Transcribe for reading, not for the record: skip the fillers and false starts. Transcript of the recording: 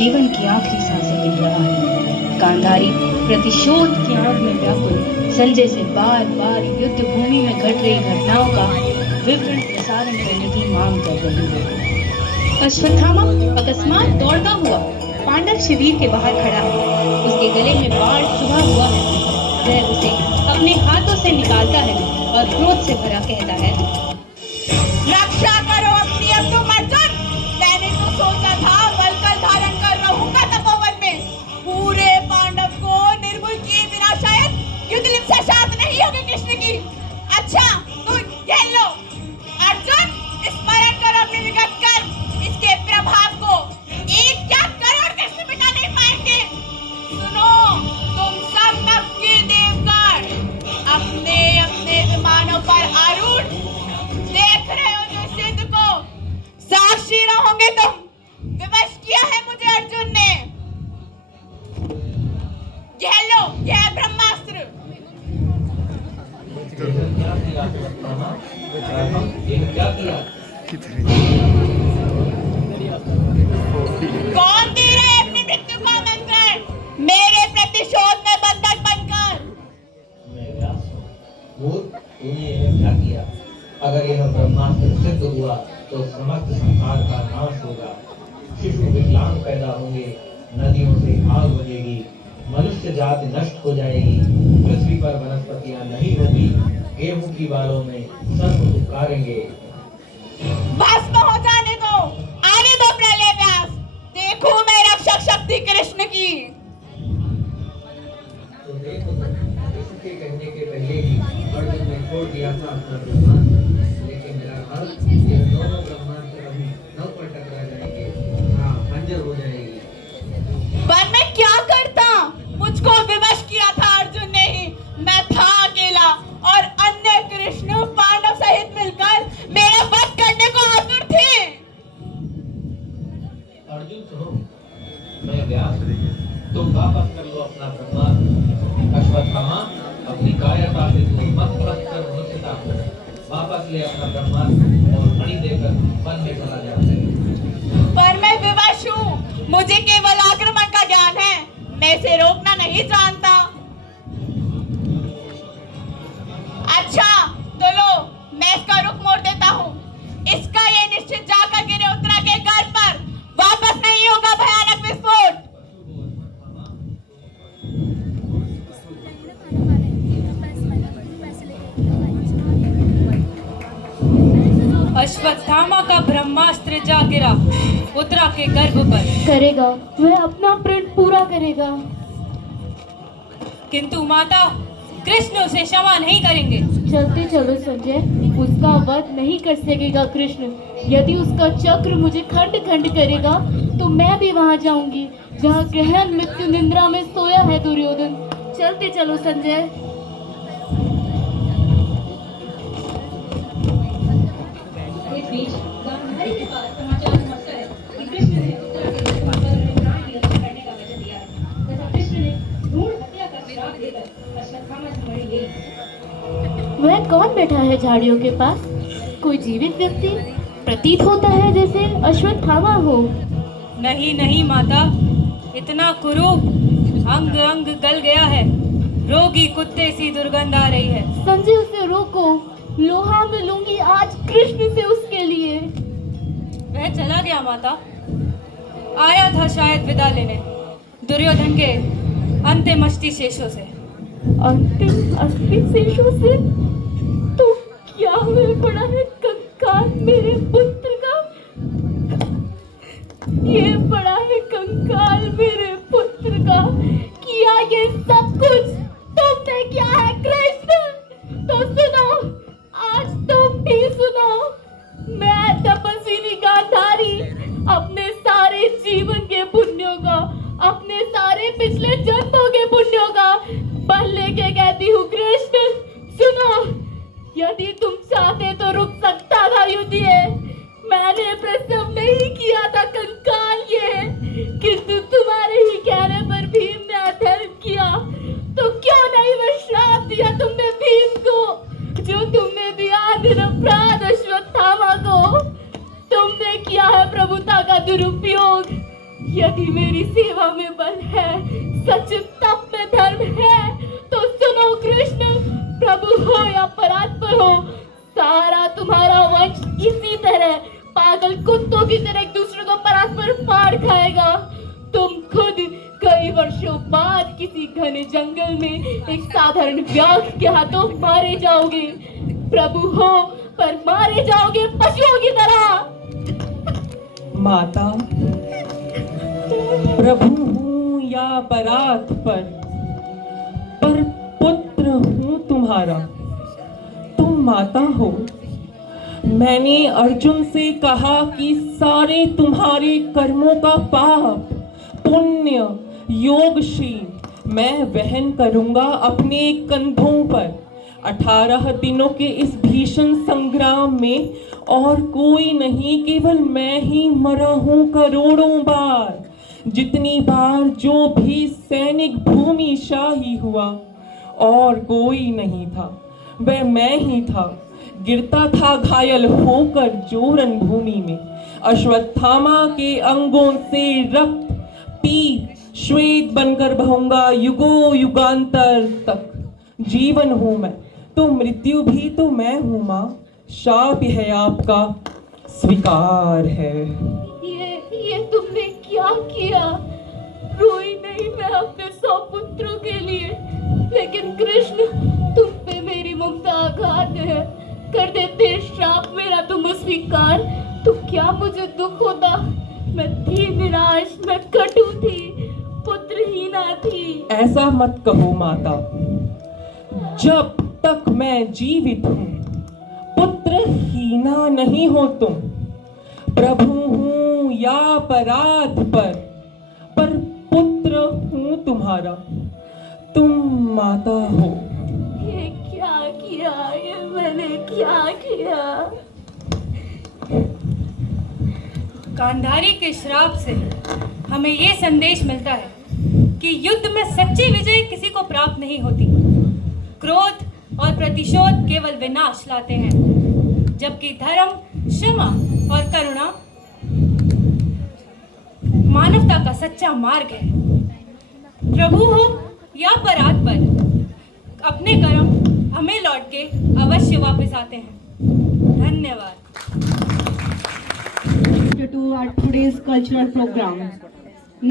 जीवन की आखिरी सांसें गिन रहा है। गांधारी प्रतिशोध की आग में व्याकुल संजय से बार बार युद्ध भूमि में घट रही घटनाओं का विवरण प्रसारण करने की मांग कर रही है। अश्वत्थामा अकस्मात दौड़ता हुआ पांडव शिविर के बाहर खड़ा है। उसके गले में बाण चुभा हुआ है। वह उसे अपने हाथों से निकालता है और क्रोध से भरा कहता है, रक्षा करो अपनी अब तुम अर्जुन। मैंने तो सोचा था बलकल धारण कर रहूंगा तपोवन में। पूरे पांडव को निर्मूल किए बिना शायद युद्ध लिप्सा शांत नहीं होगी कृष्ण की। अच्छा तो कह लो अर्जुन, स्मरण करो अपने विगत कर्म, इसके प्रभाव को। एक क्या करोड़ कृष्ण मिटा नहीं पाएंगे। सुनो तुम सब नभ के देवगण, अपने अपने विमानों पर आरूढ़ देख रहे हो जो सिद्ध को। साक्षी रहोगे तुम। विवश किया है मुझे अर्जुन ने। यह लो, यह ब्रह्मास्त्र। कौन दे रहा है अपनी मृत्यु का आमंत्रण मेरे प्रतिशोध में बंधक बनकर? मैं व्यास हूं। तूने यह क्या किया? अगर यह ब्रह्मास्त्र सिद्ध हुआ तो समस्त संसार का नाश होगा। शिशु विकलांग पैदा होंगे, नदियों से आग बहेगी, मनुष्य जाति नष्ट हो जाएगी, पृथ्वी पर वनस्पतियां नहीं होगी, गेहूं की बालों में सर्प पुकारेंगे। भस्म हो जाने दो, आने दो प्रलय व्यास। देखो मैं रक्षक शक्ति कृष्ण की। तो देखो इसके कहने के पहले ही अर्जुन ने छोड़ दिया था अपना ब्रह्मास्त्र। लेकिन मेरा भाई ये दोनों ब्रह्मास्त्र अभी नव पर टकरा जाएंगे। हाँ, खंजर हो जाएगी। पर मैं क्या करता? मुझको विवश किया था अर्जुन ने ही। मैं था अकेला और अन्य कृष्ण पांडव सहित मिलकर मेरा वध करने को आतुर थे। अर्जुन सुनो, मैं व्यास हूं। तुम वापस कर लो अपना ब्रह्मास्त्र। अश्वत्थामा अपनी कायरता से तुम मत कर मुझता हो। वापस ले अपना ब्रह्मास्त्र और मणि देकर वन में चला जा। पर मैं विवश हूँ, मुझे केवल आक्रमण का ज्ञान है, मैं इसे रोकना नहीं जानता। अच्छा तो लो, मैं इसका रुख मोड़ देता हूँ। इसका ये निश्चित जाकर गिरे उत्तरा के गर्भ पर, वापस नहीं होगा भयानक विस्फोट। अश्वत्थामा का ब्रह्मास्त्र जा गिरा उत्तरा के गर्भ पर। करेगा, वह अपना प्रण पूरा करेगा। किंतु माता, कृष्ण उसे क्षमा नहीं करेंगे। चलते चलो संजय, उसका वध नहीं कर सकेगा कृष्ण। यदि उसका चक्र मुझे खंड खंड करेगा तो मैं भी वहां जाऊंगी जहां गहन मृत्यु निंद्रा में सोया है दुर्योधन। चलते चलो संजय। इस बीच गांधारी के पास समाचार पहुंचता है कि कृष्ण ने उत्तरा के गर्भ पर अपने प्राण नियंत्रण करने का वचन दिया है तथा कृष्ण ने भ्रूण हत्या का श्राप देकर अश्वत्थामा से मणि ली। वह कौन बैठा है झाड़ियों के पास? कोई जीवित व्यक्ति प्रतीत होता है जैसे अश्वत्थामा हो। नहीं नहीं माता, इतना कुरूप, अंग अंग गल गया है, रोगी कुत्ते सी दुर्गंध आ रही है। संजय उसे रोको, लोहा में लूंगी आज कृष्ण से उसके लिए। वह चला गया माता, आया था शायद विदा लेने दुर्योधन के अंतिम अस्थि शेषों से। अंतिम अस्थि शेषों से? तो क्या हुए पड़ा है कंकाल मेरे पुत्र का? ये पड़ा है कंकाल मेरे पुत्र का। किया ये सब कुछ तुमने किया है कृष्ण। तो सुनो, आज तुम भी सुनो। मैं तपस्विनी गांधारी अपने सारे जीवन के पुण्यों का, अपने सारे पिछले जन्मों के पुण्यों का बल लेके कहती हूँ कृष्ण, सुनो। यदि तुम चाहते तो रुक सकता था युद्ध ये। मैंने प्रसव नहीं किया था कंकाल ये, किंतु तुम्हारे ही कहने पर भीम ने अधर्म किया। तो क्यों नहीं वह श्राप दिया तुमने भीम को, जो तुमने दिया निरपराध अश्वत्थामा को। तुमने किया है प्रभुता का दुरुपयोग। यदि मेरी सेवा में बल है, सच तप में धर्म है, तो सुनो कृष्ण, प्रभु हो या परात्पर हो, सारा तुम्हारा वंश इसी तरह पागल कुत्तों की तरह एक दूसरे को परस्पर फाड़ खाएगा। तुम खुद कई वर्षों बाद किसी घने जंगल में एक साधारण व्याघ्र के हाथों मारे जाओगे। प्रभु हो पर मारे जाओगे पशुओं की तरह। माता, प्रभु हूँ या परात पर पुत्र हूँ तुम्हारा। तुम माता हो। मैंने अर्जुन से कहा कि सारे तुम्हारे कर्मों का पाप, पुण्य, योगशील मैं वहन करूंगा अपने कंधों पर। 18 दिनों के इस भीषण संग्राम में और कोई नहीं, केवल मैं ही मरा हूं करोड़ों बार। जितनी बार जो भी सैनिक भूमिशाही हुआ और कोई नहीं था, वह मैं ही था। गिरता था घायल होकर जो रणभूमि में, अश्वत्थामा के अंगों से रक्त पी श्वेत बनकर बहूंगा युगों युगांतर तक। जीवन हूं मैं तो मृत्यु भी तो मैं हूं मां। शाप है आपका स्वीकार है। ये तुमने क्या किया? रोई नहीं मैं अपने 100 पुत्रों के लिए, लेकिन कृष्ण तुम पे मेरी ममता आघात है। कर देते श्राप मेरा तुम स्वीकार, तो क्या मुझे दुख होता? मैं थी निराश, मैं कटु थी, पुत्रहीना थी। ऐसा मत कहो माता। जब तक मैं जीवित हूँ पुत्रहीना नहीं हो तुम। प्रभु हूँ या परात पर पुत्र हूँ तुम्हारा। तुम माता हो। ये क्या किया? ये मैंने क्या किया? गांधारी के श्राप से हमें ये संदेश मिलता है कि युद्ध में सच्ची विजय किसी को प्राप्त नहीं होती। क्रोध और प्रतिशोध केवल विनाश लाते हैं, जबकि धर्म, क्षमा और करुणा मानवता का सच्चा मार्ग है। प्रभु हो या परात पर, अपने कर्म हमें लौट के अवश्य वापस आते हैं। धन्यवाद। To our today's cultural program.